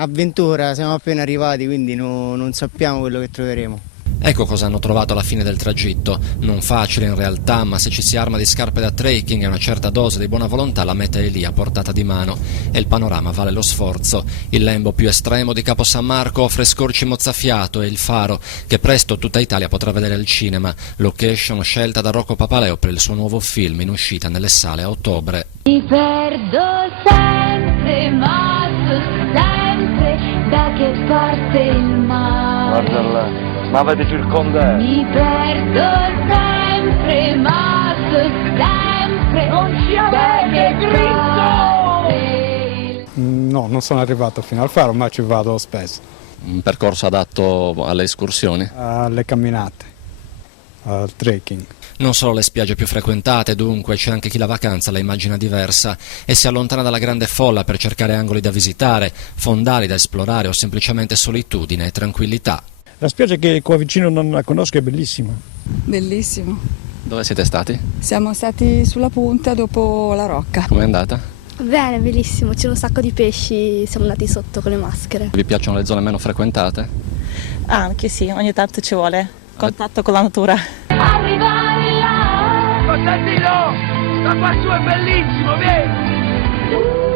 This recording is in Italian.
Avventura, siamo appena arrivati, quindi non sappiamo quello che troveremo. Ecco cosa hanno trovato alla fine del tragitto. Non facile in realtà, ma se ci si arma di scarpe da trekking e una certa dose di buona volontà, la meta è lì, a portata di mano, e il panorama vale lo sforzo. Il lembo più estremo di Capo San Marco offre scorci mozzafiato, e il Faro, che presto tutta Italia potrà vedere al cinema, location scelta da Rocco Papaleo per il suo nuovo film in uscita nelle sale a ottobre. Mi perdo sempre, ma so sempre da che parte il mare. Guarda là. Ma avete circondato? Mi perdo sempre, ma so sempre Non ci avete scritto! No, non sono arrivato fino al Faro, ma ci vado spesso. Un percorso adatto alle escursioni? Alle camminate, al trekking. Non solo le spiagge più frequentate, dunque, c'è anche chi la vacanza la immagina diversa e si allontana dalla grande folla per cercare angoli da visitare, fondali da esplorare o semplicemente solitudine e tranquillità. La spiaggia che qua vicino non la conosco è bellissima. Bellissimo. Dove siete stati? Siamo stati sulla punta dopo la rocca. Com'è andata? Bene, bellissimo, c'è un sacco di pesci, siamo andati sotto con le maschere. Vi piacciono le zone meno frequentate? Anche sì, ogni tanto ci vuole contatto con la natura. Arrivare là! Costantino, da qua su è bellissimo, vieni!